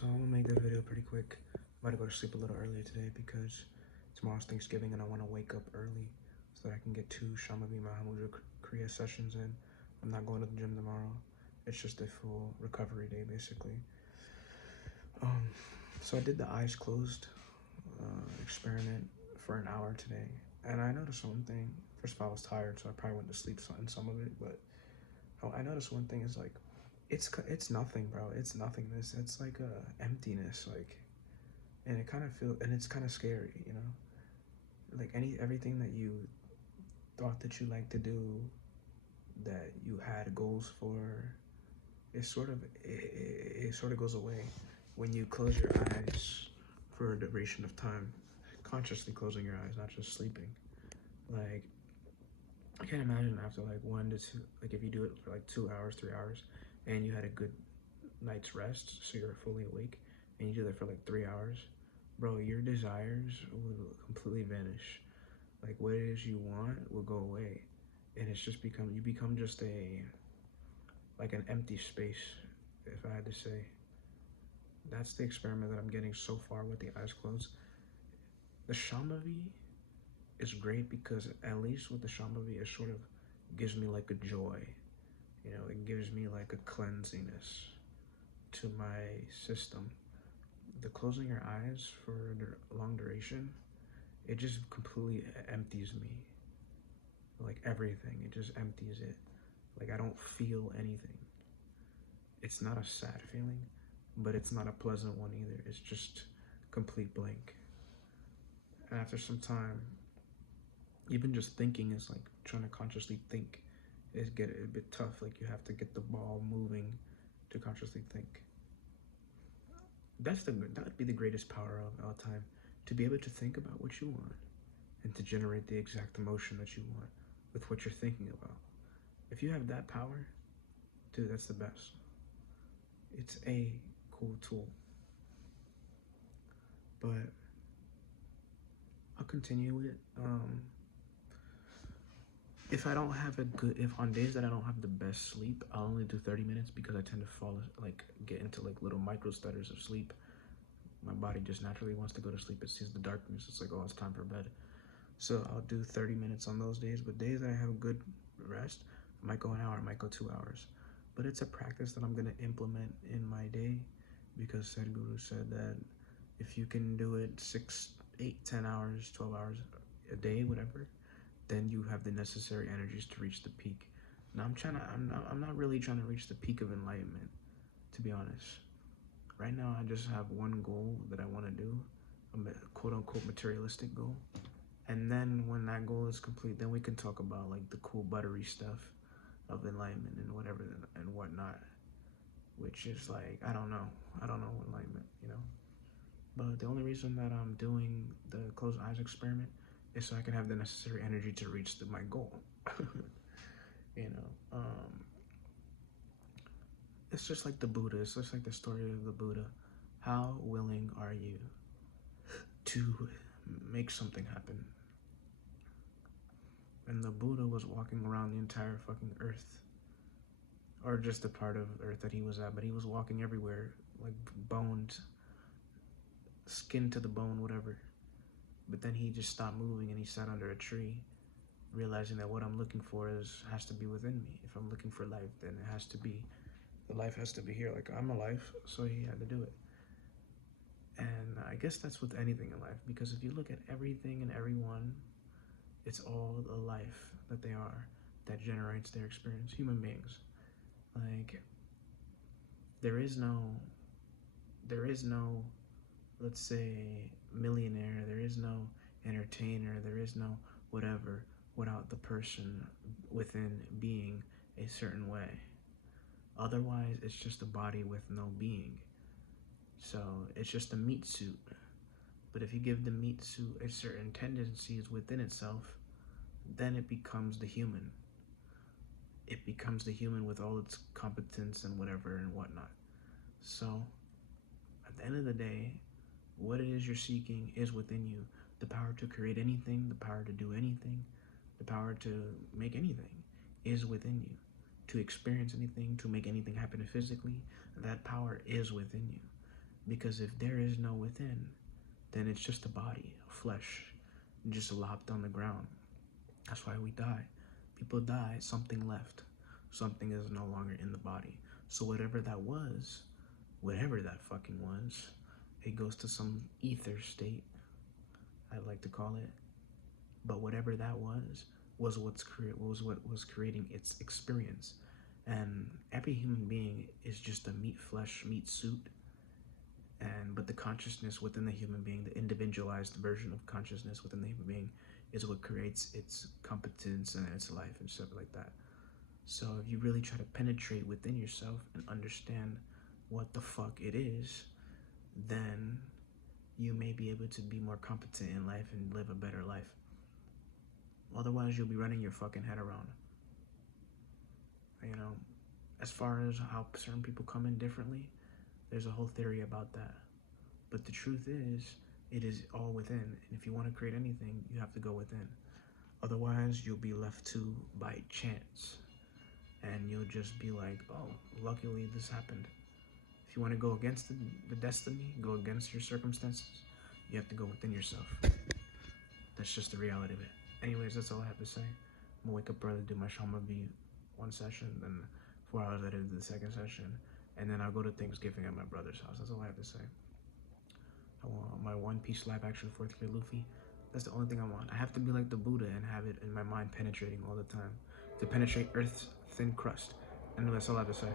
So I'm gonna make this video pretty quick. I'm about to go to sleep a little earlier today because tomorrow's Thanksgiving and I want to wake up early so that I can get 2 Shamabi Mahamudra Kriya sessions in. I'm not going to the gym tomorrow. It's just a full recovery day basically. Um, so I did the eyes closed experiment for an hour today, and I noticed one thing. First of all, I was tired, so I probably went to sleep in some of it. But I noticed one thing is like, it's nothing, bro. It's nothingness. It's like a emptiness, like, and it kind of feel and it's kind of scary, you know. Like everything that you thought that you like to do, that you had goals for, it sort of goes away when you close your eyes for a duration of time, consciously closing your eyes, not just sleeping. Like, I can't imagine after like 1 to 2, like if you do it for like 2 hours, 3 hours, and you had a good night's rest, so you're fully awake, and you do that for like 3 hours, bro, your desires will completely vanish. Like what it is you want will go away, and it's just you become just like an empty space. If I had to say, that's the experiment that I'm getting so far with the eyes closed. The Shambhavi is great because at least with the Shambhavi, it sort of gives me like a joy. You know, it gives me like a cleansiness to my system. The closing your eyes for a long duration, it just completely empties me. Like everything, it just empties it. Like I don't feel anything. It's not a sad feeling, but it's not a pleasant one either. It's just complete blank. And after some time, even just thinking is like trying to consciously think is get a bit tough. Like you have to get the ball moving to consciously think. That would be the greatest power of all time, to be able to think about what you want and to generate the exact emotion that you want with what you're thinking about. If you have that power, dude, that's the best. It's a cool tool. But I'll continue with if I don't have if on days that I don't have the best sleep, I'll only do 30 minutes because I tend to get into like little micro stutters of sleep. My body just naturally wants to go to sleep. It sees the darkness. It's like, oh, it's time for bed. So I'll do 30 minutes on those days. But days that I have good rest, I might go an hour, I might go 2 hours. But it's a practice that I'm going to implement in my day because Sadhguru said that if you can do it 6, 8, 10 hours, 12 hours a day, whatever, then you have the necessary energies to reach the peak. Now I'm not really trying to reach the peak of enlightenment, to be honest. Right now I just have one goal that I want to do, a quote unquote materialistic goal. And then when that goal is complete, then we can talk about like the cool buttery stuff of enlightenment and whatever and whatnot, which is like, I don't know enlightenment, you know. But the only reason that I'm doing the closed eyes experiment is so I can have the necessary energy to reach my goal. You know, it's just like the Buddha. It's just like the story of the Buddha. How willing are you to make something happen? And the Buddha was walking around the entire fucking earth, or just the part of earth that he was at, but he was walking everywhere, like bones, skin to the bone, whatever. But then he just stopped moving and he sat under a tree, realizing that what I'm looking for has to be within me. If I'm looking for life, then the life has to be here. Like I'm alive, so he had to do it. And I guess that's with anything in life, because if you look at everything and everyone, it's all the life that they are that generates their experience. Human beings, like there is no, let's say, millionaire, there is no entertainer, there is no whatever without the person within being a certain way. Otherwise, it's just a body with no being. So it's just a meat suit. But if you give the meat suit a certain tendencies within itself, then it becomes the human. It becomes the human with all its competence and whatever and whatnot. So at the end of the day, what it is you're seeking is within you. The power to create anything, the power to do anything, the power to make anything is within you. To experience anything, to make anything happen physically, that power is within you. Because if there is no within, then it's just a body, flesh, just lopped on the ground. That's why we die. People die, something left. Something is no longer in the body. So whatever that was, whatever that fucking was, it goes to some ether state, I like to call it. But whatever that was what was creating its experience. And every human being is just a meat suit. And but the consciousness within the human being, the individualized version of consciousness within the human being, is what creates its competence and its life and stuff like that. So if you really try to penetrate within yourself and understand what the fuck it is, then you may be able to be more competent in life and live a better life. Otherwise, you'll be running your fucking head around. You know, as far as how certain people come in differently, there's a whole theory about that. But the truth is, it is all within. And if you want to create anything, you have to go within. Otherwise, you'll be left to by chance. And you'll just be like, oh, luckily this happened. If you want to go against the destiny, go against your circumstances, you have to go within yourself. That's just the reality of it. Anyways, that's all I have to say. I'm gonna wake up early, do my Shama V one session, then 4 hours later do the second session, and then I'll go to Thanksgiving at my brother's house. That's all I have to say. I want my One Piece live action 4th grade Luffy. That's the only thing I want. I have to be like the Buddha and have it in my mind penetrating all the time. To penetrate Earth's thin crust. And that's all I have to say.